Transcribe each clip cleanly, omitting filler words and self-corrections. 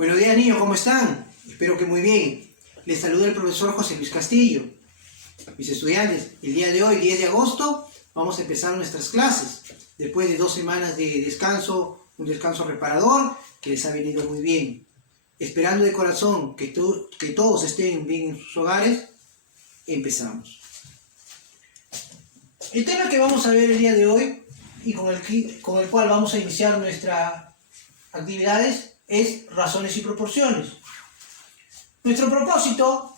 Buenos días, niños, ¿cómo están? Espero que muy bien. Les saluda el profesor José Luis Castillo. Mis estudiantes, el día de hoy, 10 de agosto, vamos a empezar nuestras clases. Después de 2 semanas de descanso, un descanso reparador que les ha venido muy bien. Esperando de corazón que todos estén bien en sus hogares, empezamos. El tema que vamos a ver el día de hoy y con el cual vamos a iniciar nuestras actividades es razones y proporciones. Nuestro propósito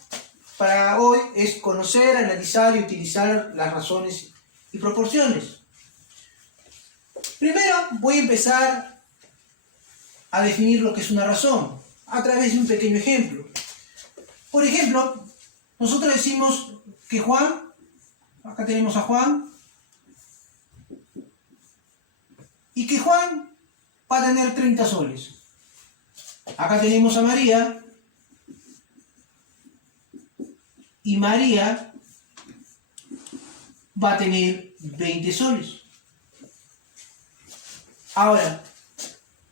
para hoy es conocer, analizar y utilizar las razones y proporciones. Primero voy a empezar a definir lo que es una razón a través de un pequeño ejemplo. Por ejemplo, nosotros decimos que Juan, acá tenemos a Juan, y que Juan va a tener 30 soles. Acá tenemos a María, y María va a tener 20 soles. Ahora,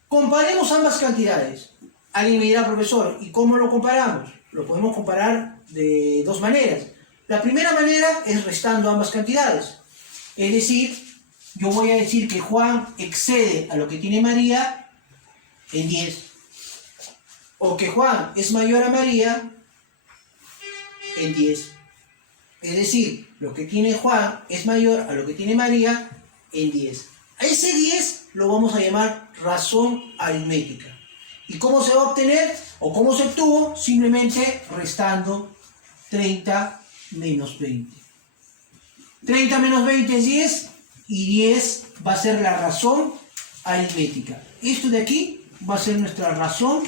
comparemos ambas cantidades. Alguien me dirá, profesor, ¿y cómo lo comparamos? Lo podemos comparar de dos maneras. La primera manera es restando ambas cantidades. Es decir, yo voy a decir que Juan excede a lo que tiene María en 10. O que Juan es mayor a María en 10. Es decir, lo que tiene Juan es mayor a lo que tiene María en 10. A ese 10 lo vamos a llamar razón aritmética. ¿Y cómo se va a obtener? ¿O cómo se obtuvo? Simplemente restando 30 menos 20. 30 menos 20 es 10 y 10 va a ser la razón aritmética. Esto de aquí va a ser nuestra razón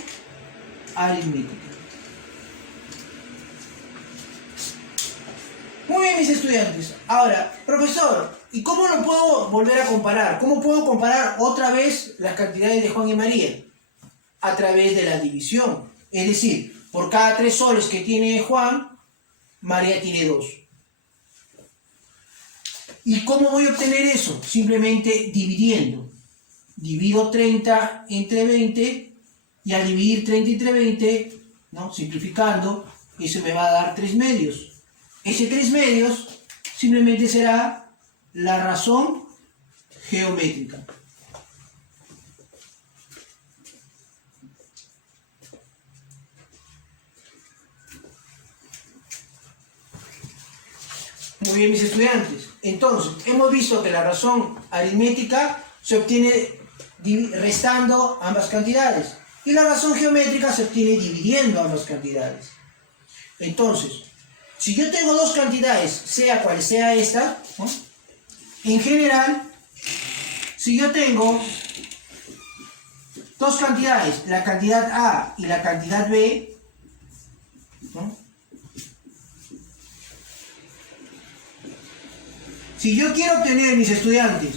aritmética. Muy bien, mis estudiantes. Ahora, profesor, ¿y cómo lo puedo volver a comparar? ¿Cómo puedo comparar otra vez las cantidades de Juan y María? A través de la división. Es decir, por cada 3 soles que tiene Juan, María tiene 2. ¿Y cómo voy a obtener eso? Simplemente dividiendo. Divido 30 entre 20 y al dividir 30 entre 20, ¿no? Simplificando, eso me va a dar 3 medios. Ese 3 medios simplemente será la razón geométrica. Muy bien, mis estudiantes. Entonces, hemos visto que la razón aritmética se obtiene restando ambas cantidades. Y la razón geométrica se obtiene dividiendo ambas cantidades. Entonces, si yo tengo dos cantidades, sea cual sea esta, ¿no? En general, si yo tengo dos cantidades, la cantidad A y la cantidad B, ¿no? Si yo quiero obtener, mis estudiantes,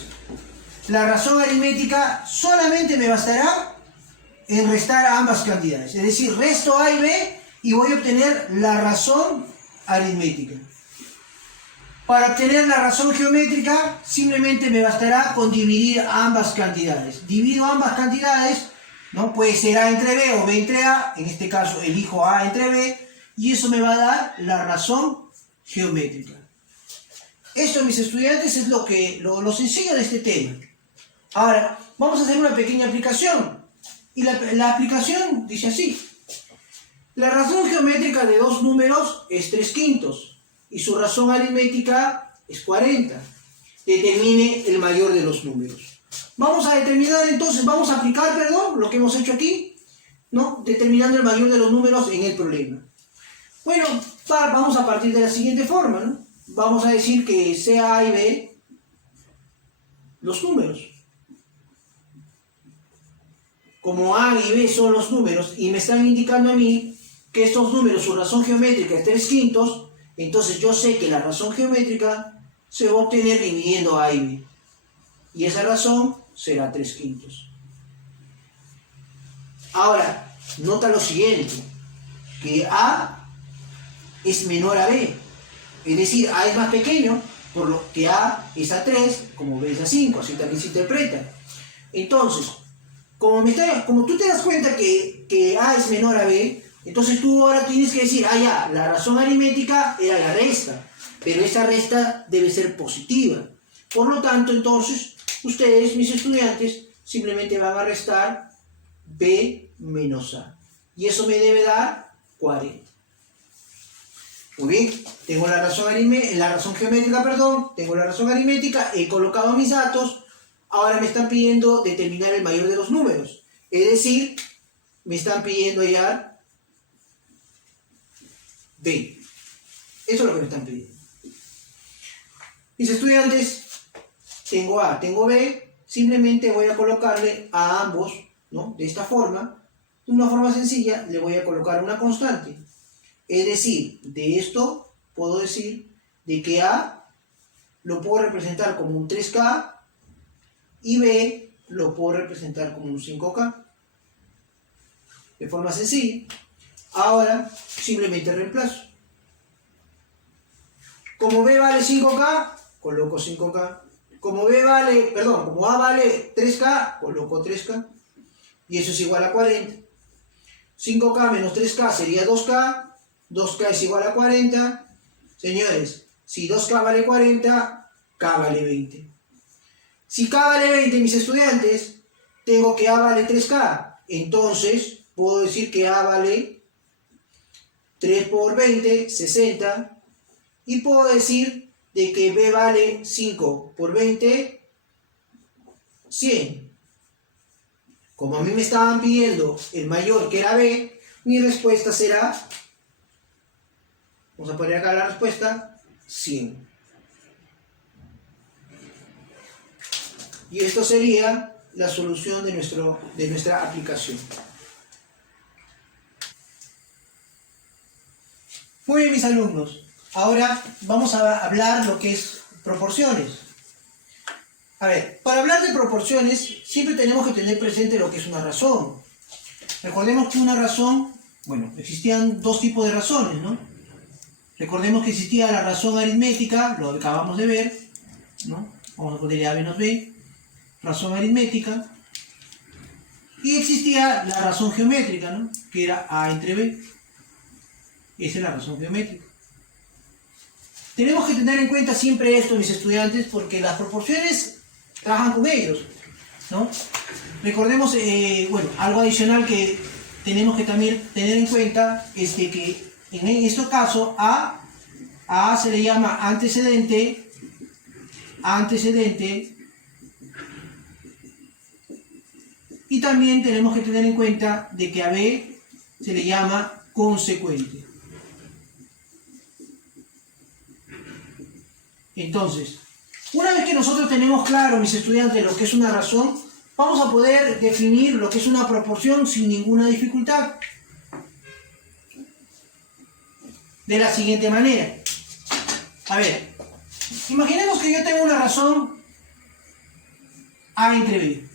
la razón aritmética, solamente me bastará en restar a ambas cantidades. Es decir, resto A y B y voy a obtener la razón aritmética. Para obtener la razón geométrica, simplemente me bastará con dividir ambas cantidades. Divido ambas cantidades, ¿no? Puede ser A entre B o B entre A, en este caso elijo A entre B, y eso me va a dar la razón geométrica. Esto, mis estudiantes, es lo sencillo de este tema. Ahora, vamos a hacer una pequeña aplicación. Y la aplicación dice así. La razón geométrica de dos números es 3/5 y su razón aritmética es 40. Determine el mayor de los números. Vamos a determinar entonces, vamos a aplicar, lo que hemos hecho aquí, ¿no? Determinando el mayor de los números en el problema. Bueno, vamos a partir de la siguiente forma, ¿no? Vamos a decir que sea A y B los números. Como A y B son los números y me están indicando a mí que estos números, su razón geométrica es 3/5, entonces yo sé que la razón geométrica se va a obtener dividiendo A y B. Y esa razón será 3/5. Ahora, nota lo siguiente, que A es menor a B. Es decir, A es más pequeño, por lo que A es a 3, como B es a 5, así también se interpreta. Entonces, como tú te das cuenta que A es menor a B, entonces tú ahora tienes que decir, ya, la razón aritmética era la resta, pero esa resta debe ser positiva. Por lo tanto, entonces, ustedes, mis estudiantes, simplemente van a restar B menos A. Y eso me debe dar 40. Muy bien, tengo la razón geométrica, tengo la razón aritmética, he colocado mis datos, ahora me están pidiendo determinar el mayor de los números. Es decir, me están pidiendo hallar B. Eso es lo que me están pidiendo. Mis estudiantes, tengo A, tengo B, simplemente voy a colocarle a ambos, ¿no? De esta forma, de una forma sencilla, le voy a colocar una constante. Es decir, de esto puedo decir de que A lo puedo representar como un 3K y B lo puedo representar como un 5K. De forma sencilla. Ahora simplemente reemplazo. Como B vale 5K, coloco 5K. Como A vale 3K, coloco 3K. Y eso es igual a 40. 5K menos 3K sería 2K. 2K es igual a 40. Señores, si 2K vale 40, K vale 20. Si K vale 20, mis estudiantes, tengo que A vale 3K. Entonces, puedo decir que A vale 3 por 20, 60. Y puedo decir de que B vale 5 por 20, 100. Como a mí me estaban pidiendo el mayor que era B, mi respuesta será, vamos a poner acá la respuesta, 100. Y esto sería la solución de nuestra aplicación. Muy bien, mis alumnos. Ahora vamos a hablar lo que es proporciones. A ver, para hablar de proporciones, siempre tenemos que tener presente lo que es una razón. Recordemos que una razón, existían dos tipos de razones, ¿no? Recordemos que existía la razón aritmética, lo acabamos de ver, ¿no? Vamos a ponerle A menos B, razón aritmética. Y existía la razón geométrica, ¿no? Que era A entre B. Esa es la razón geométrica. Tenemos que tener en cuenta siempre esto, mis estudiantes, porque las proporciones trabajan con ellos, ¿no? Recordemos, algo adicional que tenemos que también tener en cuenta es que en este caso a se le llama antecedente, y también tenemos que tener en cuenta de que a B se le llama consecuente. Entonces, una vez que nosotros tenemos claro, mis estudiantes, lo que es una razón, vamos a poder definir lo que es una proporción sin ninguna dificultad. De la siguiente manera. A ver, imaginemos que yo tengo una razón A entre B.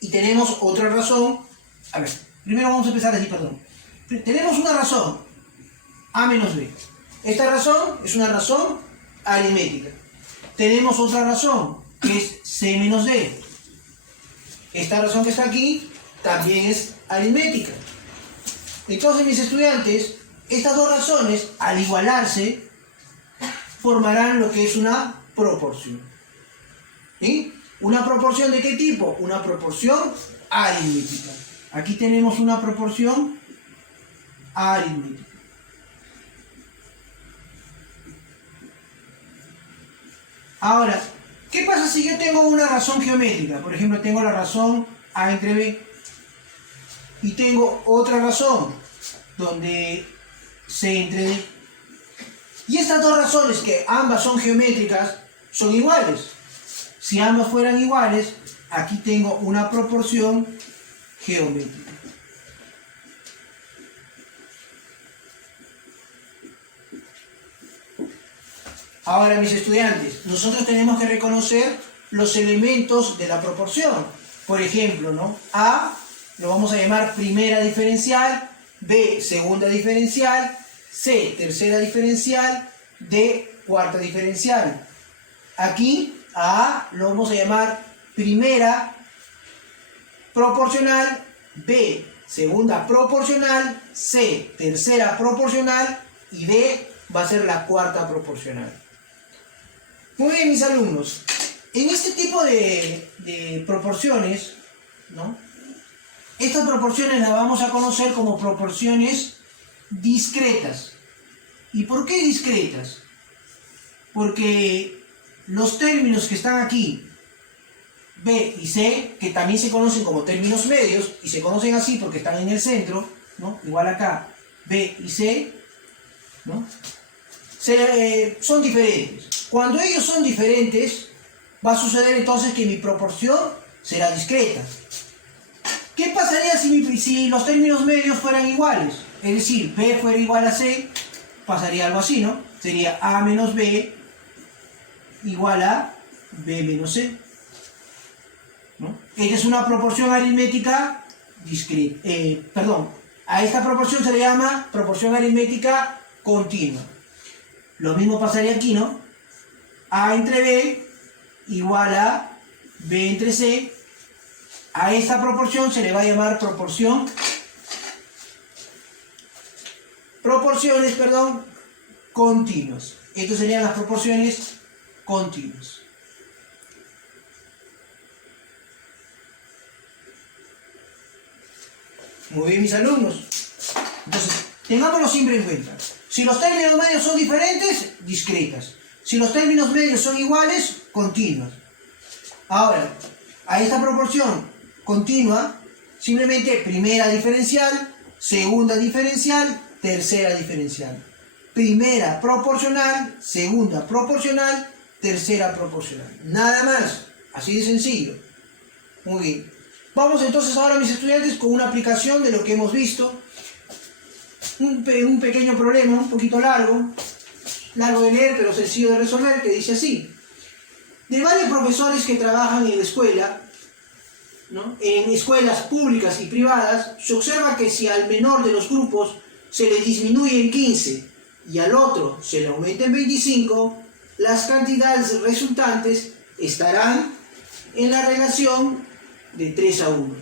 Y tenemos otra razón. A ver, primero vamos a empezar así, perdón. Tenemos una razón A menos B. Esta razón es una razón aritmética. Tenemos otra razón, que es C menos D. Esta razón que está aquí también es aritmética. Entonces, mis estudiantes, estas dos razones, al igualarse, formarán lo que es una proporción. ¿Sí? ¿Una proporción de qué tipo? Una proporción aritmética. Aquí tenemos una proporción aritmética. Ahora, ¿qué pasa si yo tengo una razón geométrica? Por ejemplo, tengo la razón A entre B y tengo otra razón donde C entre D. Y estas dos razones, que ambas son geométricas, son iguales. Si ambas fueran iguales, aquí tengo una proporción geométrica. Ahora, mis estudiantes, nosotros tenemos que reconocer los elementos de la proporción. Por ejemplo, ¿no? A lo vamos a llamar primera diferencial, B segunda diferencial, C tercera diferencial, D cuarta diferencial. Aquí a lo vamos a llamar primera proporcional, B, segunda proporcional, C, tercera proporcional y D va a ser la cuarta proporcional. Muy bien, mis alumnos. En este tipo de proporciones, ¿no? Estas proporciones las vamos a conocer como proporciones discretas. ¿Y por qué discretas? Porque los términos que están aquí, B y C, que también se conocen como términos medios, y se conocen así porque están en el centro, ¿no? Igual acá, B y C, ¿no? Son diferentes. Cuando ellos son diferentes, va a suceder entonces que mi proporción será discreta. ¿Qué pasaría si los términos medios fueran iguales? Es decir, B fuera igual a C, pasaría algo así, ¿no? Sería A menos B igual a B menos C, ¿no? Esta es una proporción aritmética discreta. A esta proporción se le llama proporción aritmética continua. Lo mismo pasaría aquí, ¿no? A entre B igual a B entre C. A esta proporción se le va a llamar proporciones, continuas. Estas serían las proporciones continuas. Muy bien, mis alumnos. Entonces, tengámoslo siempre en cuenta. Si los términos medios son diferentes, discretas. Si los términos medios son iguales, continuas. Ahora, a esta proporción continua, simplemente primera diferencial, segunda diferencial, tercera diferencial. Primera proporcional, segunda proporcional, tercera proporcional. Nada más, así de sencillo. Muy bien. Vamos entonces ahora, mis estudiantes, con una aplicación de lo que hemos visto. Un pequeño problema, un poquito largo de leer, pero sencillo de resolver, que dice así. De varios profesores que trabajan en la escuela, ¿no? En escuelas públicas y privadas, se observa que si al menor de los grupos se le disminuye en 15 y al otro se le aumenta en 25, las cantidades resultantes estarán en la relación de 3 a 1.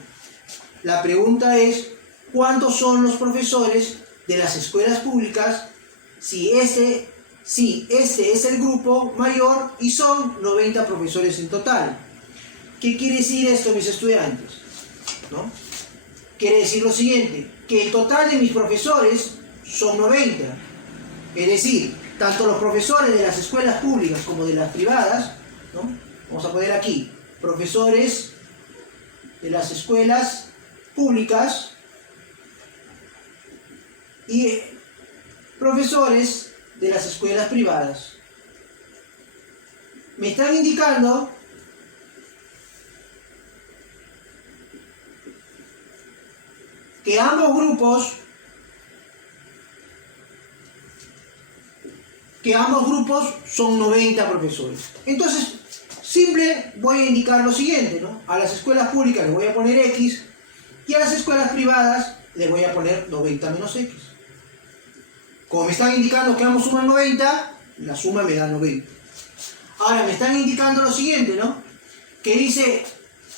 La pregunta es, ¿cuántos son los profesores de las escuelas públicas si este es el grupo mayor y son 90 profesores en total? ¿Qué quiere decir esto, mis estudiantes? ¿No? Quiere decir lo siguiente, que el total de mis profesores son 90. Es decir, tanto los profesores de las escuelas públicas como de las privadas, ¿no? Vamos a poner aquí, profesores de las escuelas públicas y profesores de las escuelas privadas. Me están indicando que ambos grupos son 90 profesores. Entonces, simple voy a indicar lo siguiente, ¿no? A las escuelas públicas les voy a poner X y a las escuelas privadas les voy a poner 90 menos X. Como me están indicando que ambos suman 90, la suma me da 90. Ahora me están indicando lo siguiente, ¿no? Que dice,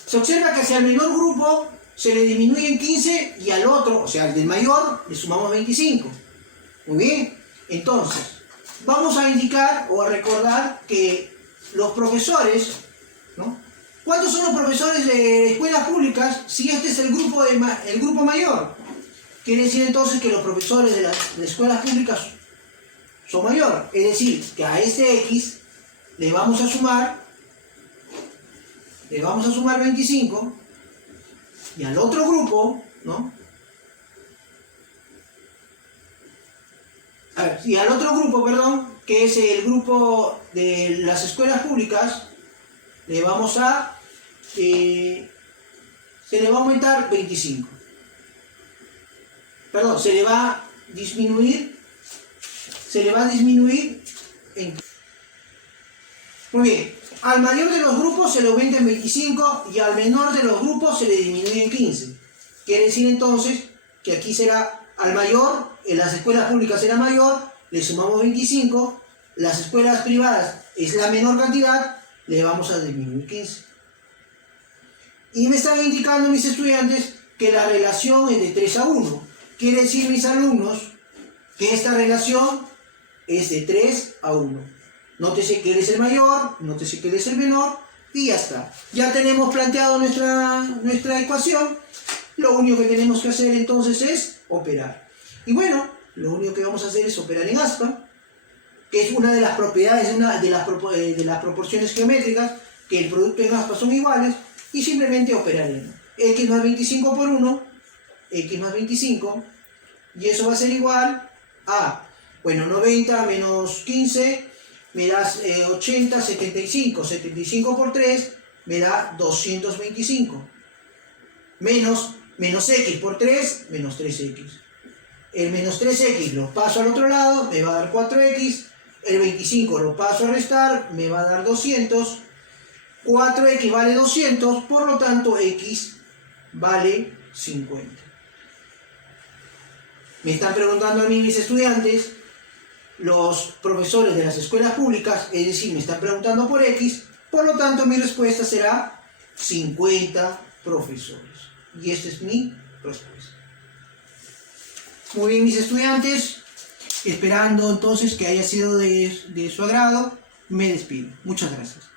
se observa que si al menor grupo se le disminuye en 15 y al otro, o sea, al del mayor, le sumamos 25. Muy bien. Entonces, vamos a indicar o a recordar que los profesores, ¿no? ¿Cuántos son los profesores de escuelas públicas si este es el grupo mayor? Quiere decir entonces que los profesores de las escuelas públicas son mayor. Es decir, que a este X le vamos a sumar 25 y al otro grupo, ¿no? Y al otro grupo, que es el grupo de las escuelas públicas, le vamos a se le va a aumentar 25. Perdón, se le va a disminuir en... Muy bien, al mayor de los grupos se le aumenta en 25 y al menor de los grupos se le disminuye en 15. Quiere decir entonces que aquí será al mayor, en las escuelas públicas será mayor, le sumamos 25, las escuelas privadas es la menor cantidad, le vamos a disminuir 15. Y me están indicando mis estudiantes que la relación es de 3 a 1. Quiere decir, mis alumnos, que esta relación es de 3 a 1. Nótese que él es el mayor, nótese que él es el menor, y ya está. Ya tenemos planteado nuestra ecuación. Lo único que tenemos que hacer entonces es operar. Y bueno, lo único que vamos a hacer es operar en aspa, que es una de las propiedades de las proporciones geométricas, que el producto en aspa son iguales, y simplemente operaremos. X más 25 por 1, X más 25, y eso va a ser igual a, bueno, 90 menos 15, me da 80, 75, 75 por 3, me da 225, menos X por 3, menos 3X. El menos 3X lo paso al otro lado, me va a dar 4X, el 25 lo paso a restar, me va a dar 200, 4X vale 200, por lo tanto X vale 50. Me están preguntando a mí mis estudiantes, los profesores de las escuelas públicas, es decir, me están preguntando por X, por lo tanto mi respuesta será 50 profesores. Y esta es mi respuesta. Muy bien, mis estudiantes, esperando entonces que haya sido de su agrado, me despido. Muchas gracias.